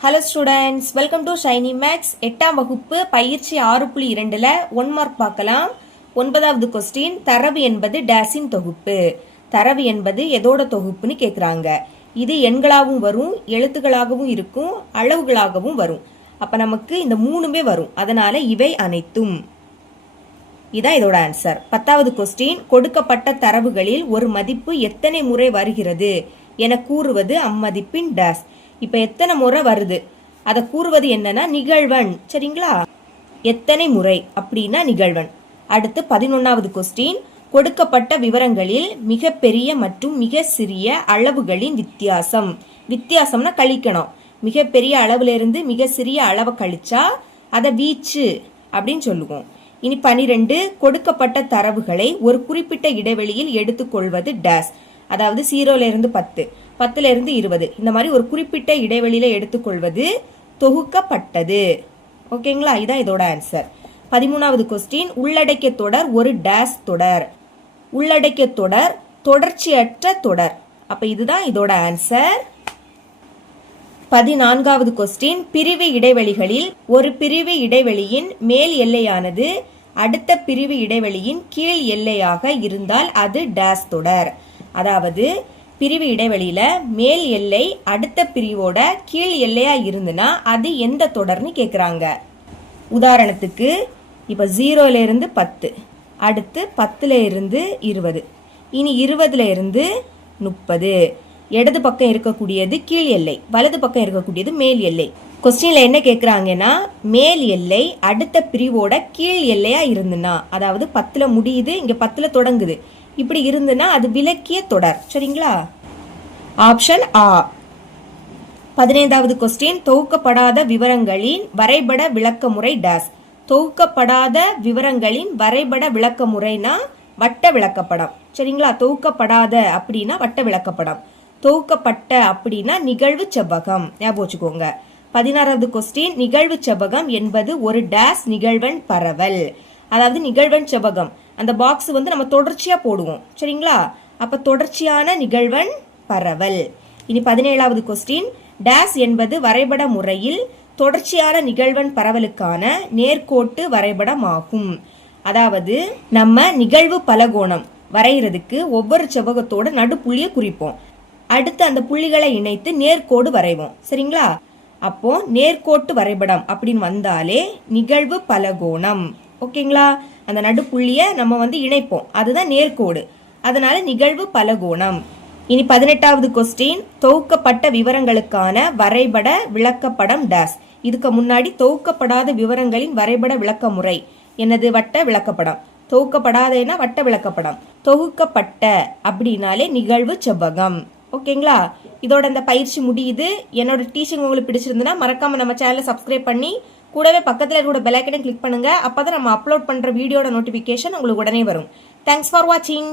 Hello students, welcome to Shiny Maths. 8ஆம் வகுப்பு பயிற்சி 6.2ல் 1 மார்க் பார்க்கலாம். 9வது கொஸ்டின், தரவு என்பது டேஸின் தொகுப்பு. தரவு என்பது எதோட தொகுப்புன்னு கேட்குறாங்க. இது எண்களாகவும் வரும், எழுத்துக்களாகவும் இருக்கும், அளவுகளாகவும் வரும். அப்போ நமக்கு இந்த மூணுமே வரும். அதனால இவை அனைத்தும். இதான் இதோட ஆன்சர். 10வது கொஸ்டின், கொடுக்கப்பட்ட தரவுகளில் ஒரு மதிப்பு எத்தனை முறை வருகிறது என கூறுவது அம்மதிப்பின் டேஸ். இப்ப எத்தனை முறை வருது அதை கூறுவது என்னன்னா நிகழ்வன். சரிங்களா? எத்தனை முறை அப்படின்னா நிகழ்வன். அடுத்து 11வது கொஸ்டின், கொடுக்கப்பட்ட விவரங்களில் மிக பெரிய மற்றும் மிக சிறிய அளவுகளின் வித்தியாசம். வித்தியாசம்னா கழிக்கணும். மிக பெரிய அளவுல இருந்து மிக சிறிய அளவை கழிச்சா அதை வீச்சு அப்படின்னு சொல்லுவோம். இனி 12, கொடுக்கப்பட்ட தரவுகளை ஒரு குறிப்பிட்ட இடைவெளியில் எடுத்துக்கொள்வது டேஸ். அதாவது 0ல இருந்து 10, 10ல இருந்து 20, இந்த மாதிரி ஒரு குறிப்பிட்ட இடைவெளியில எடுத்துக்கொள்வது தொகுக்கப்பட்டது. ஓகேங்களா? இதான் இதோட ஆன்சர். 13வது கொஸ்டின், உள்ளடக்கிய தொடர் ஒரு டேஸ் தொடர். உள்ளடக்கிய தொடர் தொடர்ச்சியற்ற தொடர். அப்ப இதுதான் இதோட ஆன்சர். 14வது கொஸ்டின், பிரிவு இடைவெளிகளில் ஒரு பிரிவு இடைவெளியின் மேல் எல்லையானது அடுத்த பிரிவு இடைவெளியின் கீழ் எல்லையாக இருந்தால் அது டேஸ் தொடர். அதாவது பிரிவு இடைவெளியில மேல் எல்லை அடுத்த பிரிவோட கீழ் எல்லையா இருந்துன்னா அது எந்த தொடர்னு கேக்குறாங்க. உதாரணத்துக்கு இப்ப 0ல இருந்து 10, அடுத்து 10ல இருந்து 20, இனி 20ல இருந்து 30. இடது பக்கம் இருக்கக்கூடியது கீழ் எல்லை, வலது பக்கம் இருக்கக்கூடியது மேல் எல்லை. கொஸ்டின்ல என்ன கேக்குறாங்கன்னா மேல் எல்லை அடுத்த பிரிவோட கீழ் எல்லையா இருந்துன்னா, அதாவது 10ல முடியுது, இங்க 10ல தொடங்குது, இப்படி இருந்துன்னா அது விலக்கிய தொடர். சரிங்களா? ஆப்ஷன் ஆ. 15வது கொஸ்டின், தொகுக்கப்படாத விவரங்களின் வரைபட விளக்க முறை டேஸ். தொகுக்கப்படாத விவரங்களின் வரைபட விளக்க முறைனா வட்ட விளக்கப்படம். சரிங்களா? தொகுக்கப்படாத அப்படின்னா வட்ட விளக்கப்படம், தொகுக்கப்பட்ட அப்படின்னா நிகழ்வு செவ்வகம். ஞாபகம் வச்சுக்கோங்க. 16வது கொஸ்டின், நிகழ்வு செவ்வகம் என்பது ஒரு டேஸ் நிகழ்வன் பரவல். அதாவது நிகழ்வன் செவ்வகம் அந்த பாக்ஸ் நம்ம தொடர்ச்சியா போடுவோம். சரிங்களா? அப்ப தொடர்ச்சியான நிகழ்வன் பரவல். இனி 17வது கொஸ்டின், டேஸ் என்பது வரைபட முறையில் தொடர்ச்சியான நிகழ்வன் பரவலுக்கான நேர்கோட்டு வரைபடம் ஆகும். அதாவது நம்ம நிகழ்வு பலகோணம் வரைகிறதுக்கு ஒவ்வொரு செவ்வகத்தோட நடுப்புள்ளியை குறிப்போம். அடுத்து அந்த புள்ளிகளை இணைத்து நேர்கோடு வரைவோம். சரிங்களா? அப்போ நேர்கோட்டு வரைபடம் அப்படின்னு வந்தாலே நிகழ்வு பலகோணம். ஓகேங்களா? அந்த நடுப்புள்ளிய நம்ம இணைப்போம், அதுதான் நேர்கோடு. அதனால நிகழ்வு பலகோணம். இனி 18வது கொஸ்டின், தொகுக்கப்பட்ட விவரங்களுக்கான வரைபட விளக்கப்படம் டேஸ். இதுக்கு முன்னாடி தொகுக்கப்படாத விவரங்களின் வரைபட விளக்க முறை என்னது? வட்ட விளக்கப்படம். தொகுக்கப்படாதேனா வட்ட விளக்கப்படம். தொகுக்கப்பட்ட அப்படின்னாலே நிகழ்வு செவ்வகம். ஓகேங்களா? இதோட இந்த பயிற்சி முடியுது. என்னோட டீச்சிங் உங்களுக்கு பிடிச்சிருந்ததுன்னா மறக்காம நம்ம சேனலை சப்ஸ்கிரைப் பண்ணி கூடவே பக்கத்தில் இருக்கிற பெல் ஐக்கனை கிளிக் பண்ணுங்க. அப்பதான் நம்ம அப்லோட் பண்ற வீடியோட நோட்டிபிகேஷன் உங்களுக்கு உடனே வரும். தேங்க்ஸ் ஃபார் வாட்சிங்.